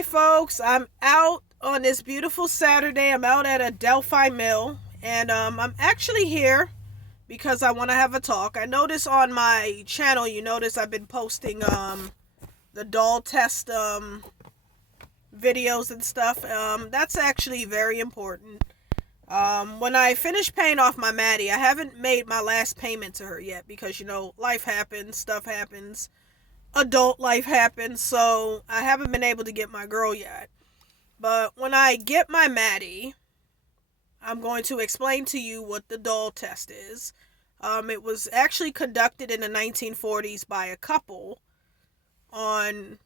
Hi, folks. I'm out on this beautiful Saturday. I'm out at a Delphi mill, and I'm actually here because I want to have a talk. I notice on my channel, you notice I've been posting the doll test videos and stuff. That's actually very important. When I finish paying off my Maddie, I haven't made my last payment to her yet because life happens, stuff happens, adult life happens, so I haven't been able to get my girl yet. But when I get my Maddie, I'm going to explain to you what the doll test is. It was actually conducted in the 1940s by a couple on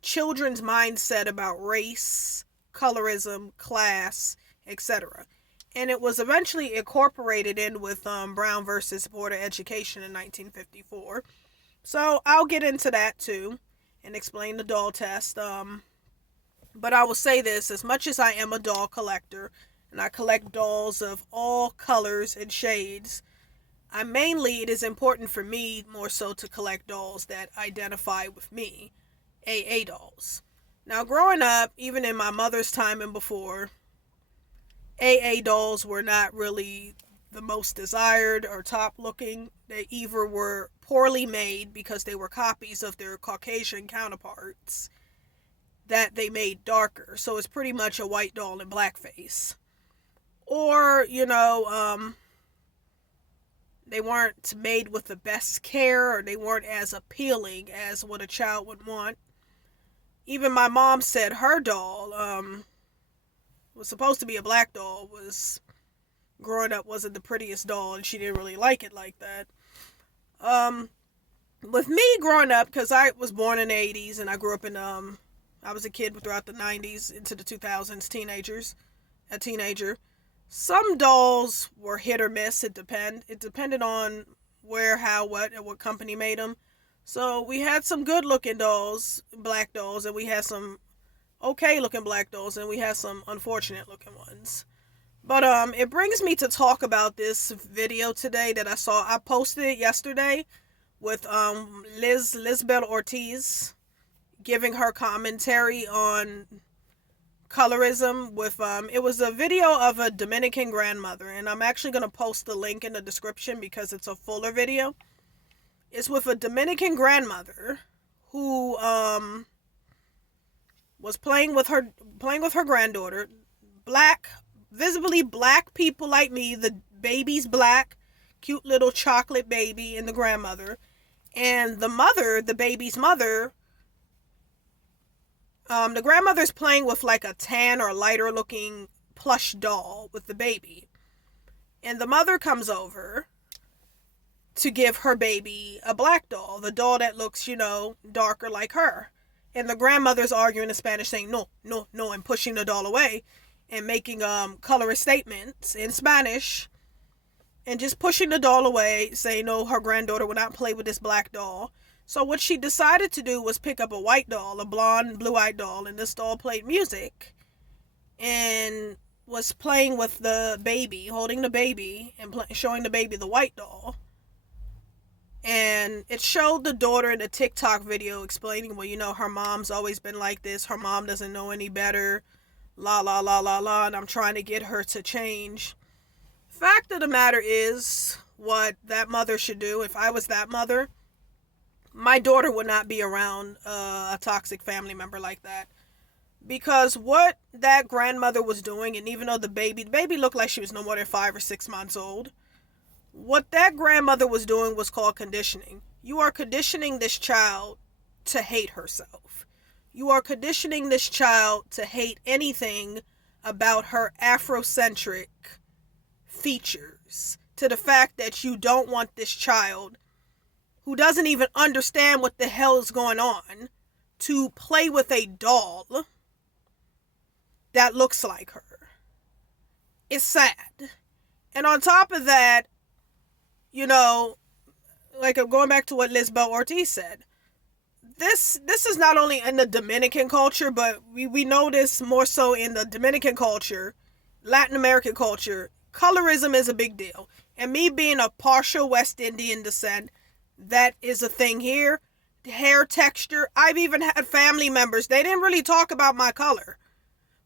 children's mindset about race, colorism, class, etc. And it was eventually incorporated in with Brown versus Board of Education in 1954. So I'll get into that too and explain the doll test. But I will say this, as much as I am a doll collector and I collect dolls of all colors and shades, it is important for me more so to collect dolls that identify with me, AA dolls. Now, growing up, even in my mother's time and before, AA dolls were not really the most desired or top looking. They either were poorly made because they were copies of their Caucasian counterparts that they made darker. So it's pretty much a white doll in blackface. Or, they weren't made with the best care, or they weren't as appealing as what a child would want. Even my mom said her doll, was supposed to be a black doll, growing up wasn't the prettiest doll, and she didn't really like it like that. With me growing up, because I was born in the 80s and I grew up I was a kid throughout the 90s into the 2000s, a teenager. Some dolls were hit or miss. It depended on where, how, what, and what company made them. So we had some good looking dolls, black dolls, and we had some okay looking black dolls, and we had some unfortunate looking ones. But it brings me to talk about this video today that I saw. I posted it yesterday with Lisbeth Ortiz giving her commentary on colorism with it was a video of a Dominican grandmother, and I'm actually going to post the link in the description because it's a fuller video. It's with a Dominican grandmother who was playing with her granddaughter. Visibly black people like me. The baby's black, cute little chocolate baby, and the grandmother. And the baby's mother, the grandmother's playing with like a tan or lighter looking plush doll with the baby. And the mother comes over to give her baby a black doll, the doll that looks, darker like her. And the grandmother's arguing in Spanish saying, no, no, no, and pushing the doll away and making colorist statements in Spanish and just pushing the doll away, saying, no, her granddaughter would not play with this black doll. So what she decided to do was pick up a white doll, a blonde, blue-eyed doll, and this doll played music and was playing with the baby, holding the baby and showing the baby the white doll. And it showed the daughter in a TikTok video explaining, well, her mom's always been like this. Her mom doesn't know any better. La, la, la, la, la. And I'm trying to get her to change. Fact of the matter is, what that mother should do, if I was that mother, my daughter would not be around a toxic family member like that. Because what that grandmother was doing, and even though the baby looked like she was no more than 5 or 6 months old, what that grandmother was doing was called conditioning. You are conditioning this child to hate herself. You are conditioning this child to hate anything about her Afrocentric features, to the fact that you don't want this child, who doesn't even understand what the hell is going on, to play with a doll that looks like her. It's sad. And on top of that, like I'm going back to what Lisbeth Ortiz said, this is not only in the Dominican culture, but we know this more so in the Dominican culture, Latin American culture. Colorism is a big deal. And me being a partial West Indian descent, that is a thing here. hair texture. I've even had family members, they didn't really talk about my color,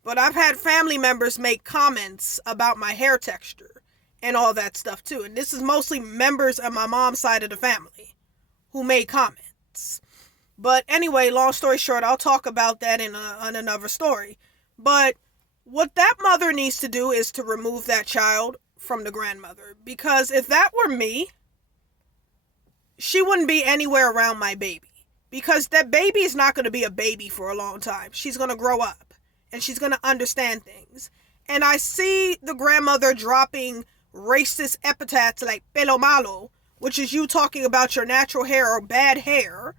but I've had family members make comments about my hair texture and all that stuff too. And this is mostly members of my mom's side of the family who made comments. But anyway, long story short, I'll talk about that in another story. But what that mother needs to do is to remove that child from the grandmother. Because if that were me, she wouldn't be anywhere around my baby. Because that baby is not going to be a baby for a long time. She's going to grow up. And she's going to understand things. And I see the grandmother dropping racist epithets like pelo malo, which is you talking about your natural hair or bad hair.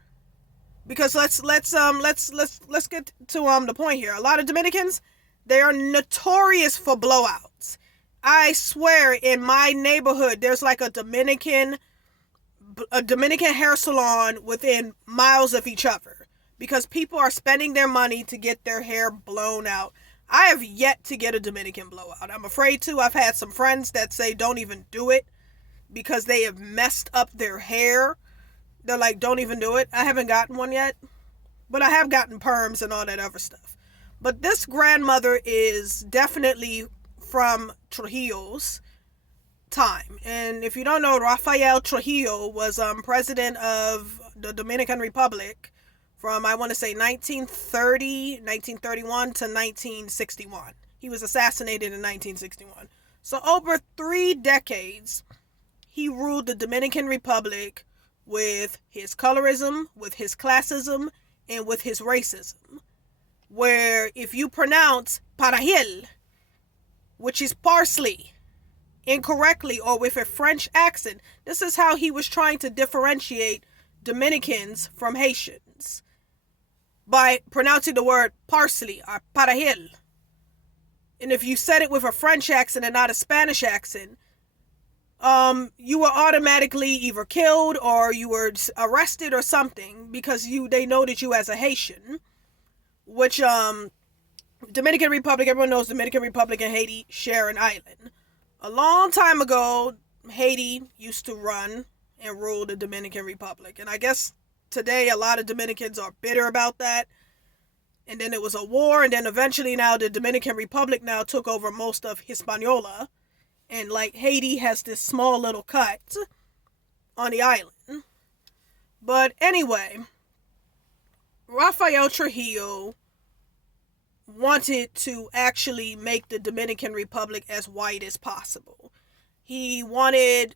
Because let's get to the point here. A lot of Dominicans, they are notorious for blowouts. I swear, in my neighborhood, there's like a Dominican hair salon within miles of each other. Because people are spending their money to get their hair blown out. I have yet to get a Dominican blowout. I'm afraid to. I've had some friends that say don't even do it because they have messed up their hair. They're like, don't even do it. I haven't gotten one yet. But I have gotten perms and all that other stuff. But this grandmother is definitely from Trujillo's time. And if you don't know, Rafael Trujillo was president of the Dominican Republic from, I want to say, 1931 to 1961. He was assassinated in 1961. So over 3 decades, he ruled the Dominican Republic with his colorism, with his classism, and with his racism. Where if you pronounce parajil, which is parsley, incorrectly or with a French accent, this is how he was trying to differentiate Dominicans from Haitians. By pronouncing the word parsley or parajil. And if you said it with a French accent and not a Spanish accent, you were automatically either killed or you were arrested or something because they noted you as a Haitian. Which, Dominican Republic, everyone knows Dominican Republic and Haiti share an island. A long time ago, Haiti used to run and rule the Dominican Republic. And I guess today a lot of Dominicans are bitter about that. And then it was a war, and then eventually now the Dominican Republic now took over most of Hispaniola. And like Haiti has this small little cut on the island. But anyway, Rafael Trujillo wanted to actually make the Dominican Republic as white as possible. He wanted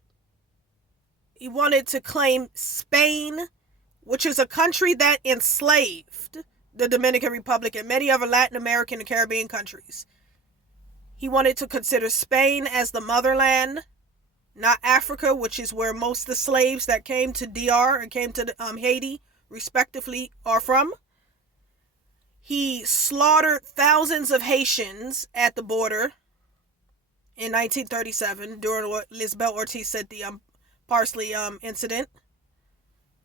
to claim Spain, which is a country that enslaved the Dominican Republic and many other Latin American and Caribbean countries. He wanted to consider Spain as the motherland, not Africa, which is where most of the slaves that came to DR and came to Haiti, respectively, are from. He slaughtered thousands of Haitians at the border in 1937 during what Lisbeth Ortiz said the parsley incident.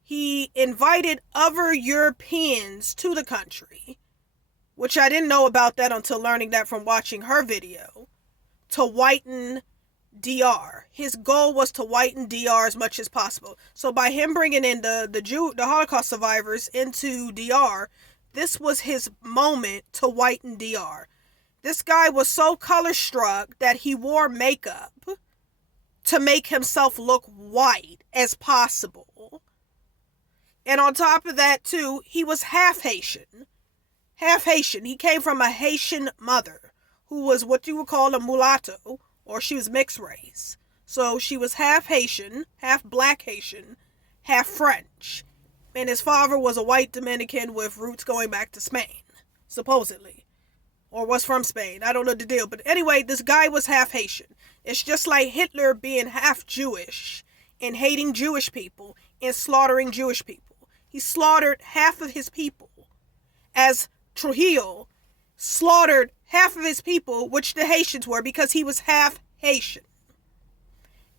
He invited other Europeans to the country, which I didn't know about that until learning that from watching her video, to whiten DR. His goal was to whiten DR as much as possible. So by him bringing in the Holocaust survivors into DR, this was his moment to whiten DR. This guy was so color struck that he wore makeup to make himself look white as possible. And on top of that too, he was half Haitian. Half Haitian. He came from a Haitian mother who was what you would call a mulatto, or she was mixed race. So she was half Haitian, half black Haitian, half French. And his father was a white Dominican with roots going back to Spain, supposedly. Or was from Spain. I don't know the deal. But anyway, this guy was half Haitian. It's just like Hitler being half Jewish and hating Jewish people and slaughtering Jewish people. He slaughtered half of his people, as Trujillo slaughtered half of his people, which the Haitians were, because he was half Haitian.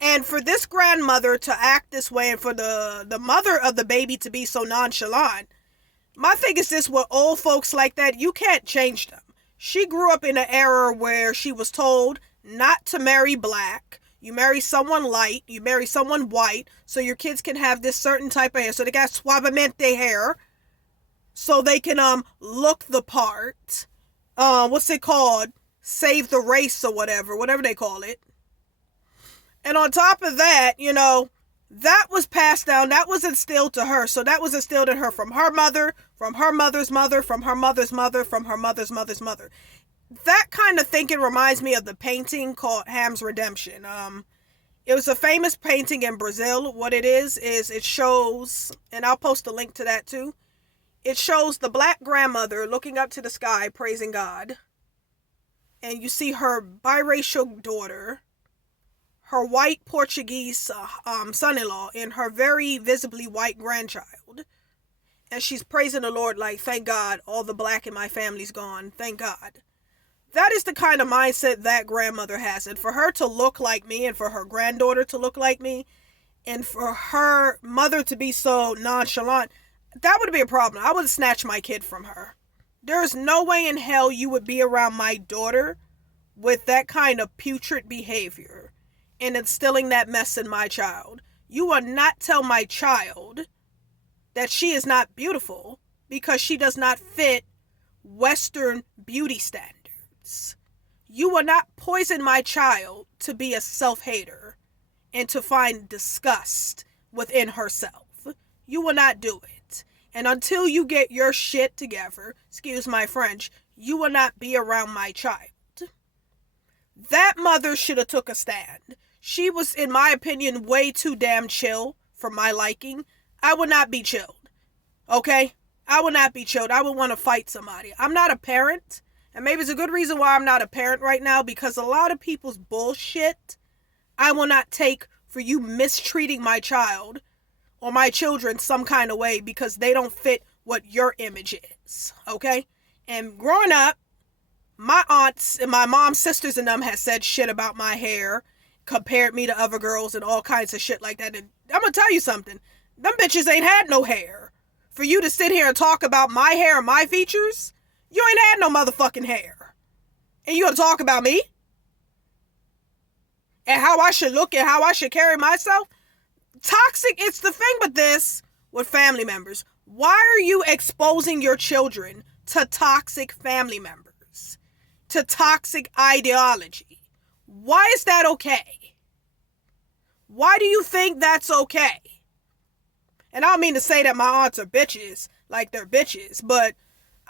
And for this grandmother to act this way, and for the mother of the baby to be so nonchalant, my thing is this: with old folks like that, you can't change them. She grew up in an era where she was told not to marry black. You marry someone light, you marry someone white, so your kids can have this certain type of hair. So they got suavemente hair, so they can look the part. What's it called? Save the race or whatever they call it. And on top of that, that was passed down, that was instilled to her. So that was instilled in her from her mother, from her mother's mother, from her mother's mother, from her mother's mother's mother. That kind of thinking reminds me of the painting called Ham's Redemption. It was a famous painting in Brazil. What it is it shows, and I'll post a link to that too. It shows the black grandmother looking up to the sky, praising God. And you see her biracial daughter, her white Portuguese son-in-law, and her very visibly white grandchild. And she's praising the Lord like, thank God, all the black in my family's gone. Thank God. That is the kind of mindset that grandmother has. And for her to look like me, and for her granddaughter to look like me, and for her mother to be so nonchalant, that would be a problem. I would snatch my kid from her. There's no way in hell you would be around my daughter with that kind of putrid behavior and instilling that mess in my child. You will not tell my child that she is not beautiful because she does not fit Western beauty standards. You will not poison my child to be a self-hater and to find disgust within herself. You will not do it. And until you get your shit together, excuse my French, you will not be around my child. That mother should have took a stand. She was, in my opinion, way too damn chill for my liking. I would not be chilled. Okay? I would not be chilled. I would want to fight somebody. I'm not a parent. And maybe it's a good reason why I'm not a parent right now, because a lot of people's bullshit I will not take for you mistreating my child or my children some kind of way because they don't fit what your image is. Okay? And growing up, my aunts and my mom's sisters and them had said shit about my hair, compared me to other girls and all kinds of shit like that. And I'm gonna tell you something. Them bitches ain't had no hair. For you to sit here and talk about my hair and my features, you ain't had no motherfucking hair. And you gonna talk about me? And how I should look and how I should carry myself? Toxic, it's the thing with this, with family members. Why are you exposing your children to toxic family members? To toxic ideology? Why is that okay? Why do you think that's okay? And I don't mean to say that my aunts are bitches, like they're bitches, but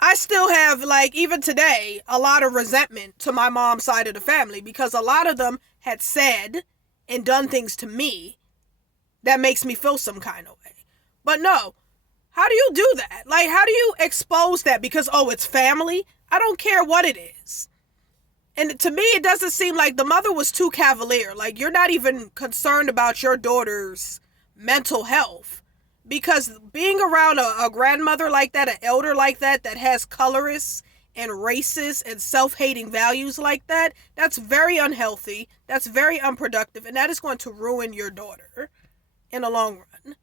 I still have, like, even today, a lot of resentment to my mom's side of the family because a lot of them had said and done things to me that makes me feel some kind of way. But no, how do you do that? Like, how do you expose that? Because, oh, it's family? I don't care what it is. And to me, it doesn't seem like the mother was too cavalier. Like, you're not even concerned about your daughter's mental health. Because being around a grandmother like that, an elder like that has colorist and racist and self-hating values like that, that's very unhealthy, that's very unproductive, and that is going to ruin your daughter in the long run.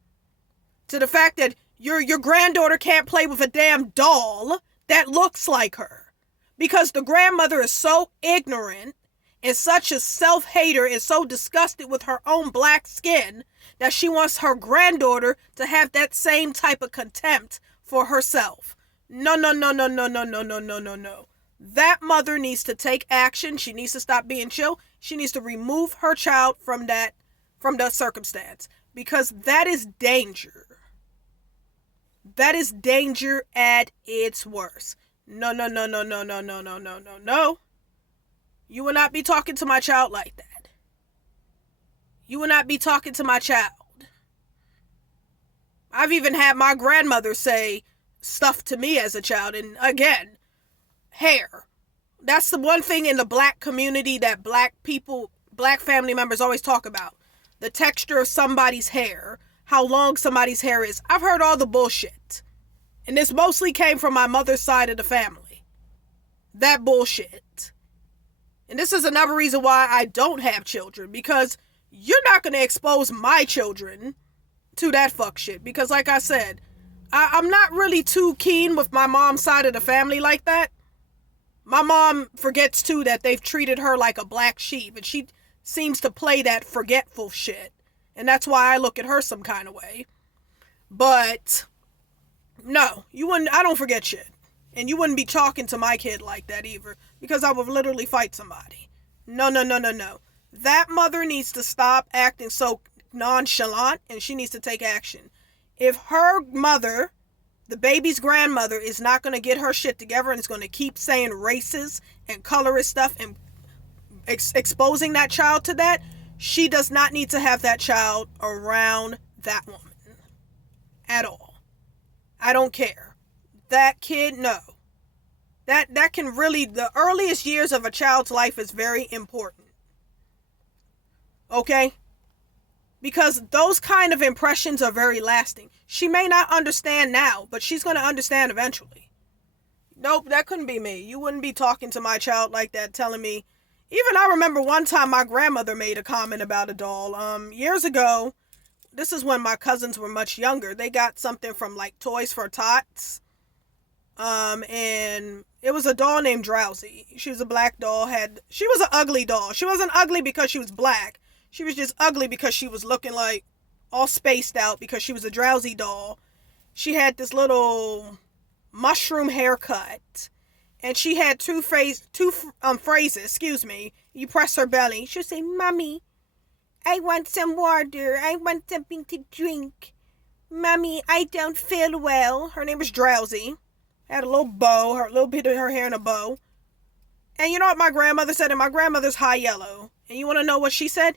To the fact that your granddaughter can't play with a damn doll that looks like her. Because the grandmother is so ignorant and such a self-hater and so disgusted with her own black skin that she wants her granddaughter to have that same type of contempt for herself. No. That mother needs to take action. She needs to stop being chill. She needs to remove her child from that circumstance. Because that is danger. That is danger at its worst. No. You will not be talking to my child like that. You will not be talking to my child. I've even had my grandmother say stuff to me as a child. And again, hair. That's the one thing in the black community that black family members always talk about. The texture of somebody's hair. How long somebody's hair is. I've heard all the bullshit. And this mostly came from my mother's side of the family. That bullshit. And this is another reason why I don't have children. Because you're not going to expose my children to that fuck shit. Because like I said, I'm not really too keen with my mom's side of the family like that. My mom forgets too that they've treated her like a black sheep. And she seems to play that forgetful shit. And that's why I look at her some kind of way. But no, you wouldn't. I don't forget shit. And you wouldn't be talking to my kid like that either, because I would literally fight somebody. No, no, no, no, no. That mother needs to stop acting so nonchalant, and she needs to take action. If her mother, the baby's grandmother, is not going to get her shit together and is going to keep saying racist and colorist stuff and exposing that child to that, she does not need to have that child around that woman at all. I don't care. That kid, no. That can really, the earliest years of a child's life is very important. Okay? Because those kind of impressions are very lasting. She may not understand now, but she's going to understand eventually. Nope, that couldn't be me. You wouldn't be talking to my child like that, telling me. Even I remember one time my grandmother made a comment about a doll. Years ago, this is when my cousins were much younger. They got something from like Toys for Tots. And it was a doll named Drowsy. She was a black doll. She was an ugly doll. She wasn't ugly because she was black. She was just ugly because she was looking like all spaced out because she was a Drowsy doll. She had this little mushroom haircut. And she had two phrases, excuse me. You press her belly. She'll say, "Mommy, I want some water. I want something to drink. Mommy, I don't feel well." Her name was Drowsy. Had a little bow, a little bit of her hair in a bow. And you know what my grandmother said? And my grandmother's high yellow. And you want to know what she said?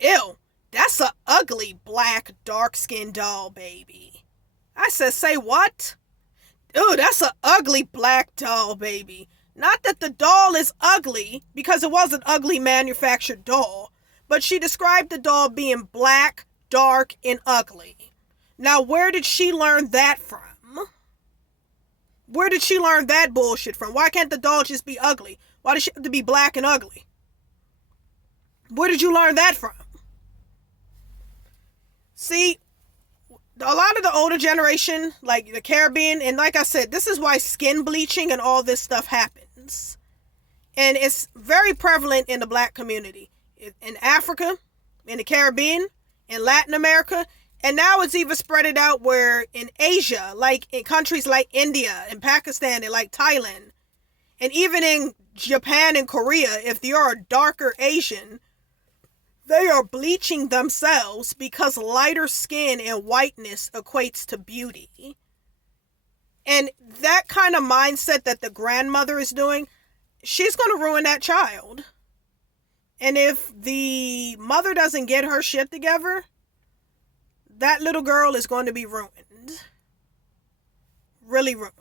"Ew, that's a ugly black dark-skinned doll, baby." I said, "Say what?" "Ew, that's a ugly black doll, baby." Not that the doll is ugly, because it was an ugly manufactured doll. But she described the doll being black, dark, and ugly. Now, where did she learn that from? Where did she learn that bullshit from? Why can't the doll just be ugly? Why does she have to be black and ugly? Where did you learn that from? See, a lot of the older generation, like the Caribbean, and like I said, this is why skin bleaching and all this stuff happens. And it's very prevalent in the black community. In Africa, in the Caribbean, in Latin America, and now it's even spread it out where in Asia, like in countries like India and Pakistan and like Thailand, and even in Japan and Korea, if you're a darker Asian, they are bleaching themselves because lighter skin and whiteness equates to beauty. And that kind of mindset that the grandmother is doing, she's going to ruin that child. And if the mother doesn't get her shit together, that little girl is going to be ruined. Really ruined.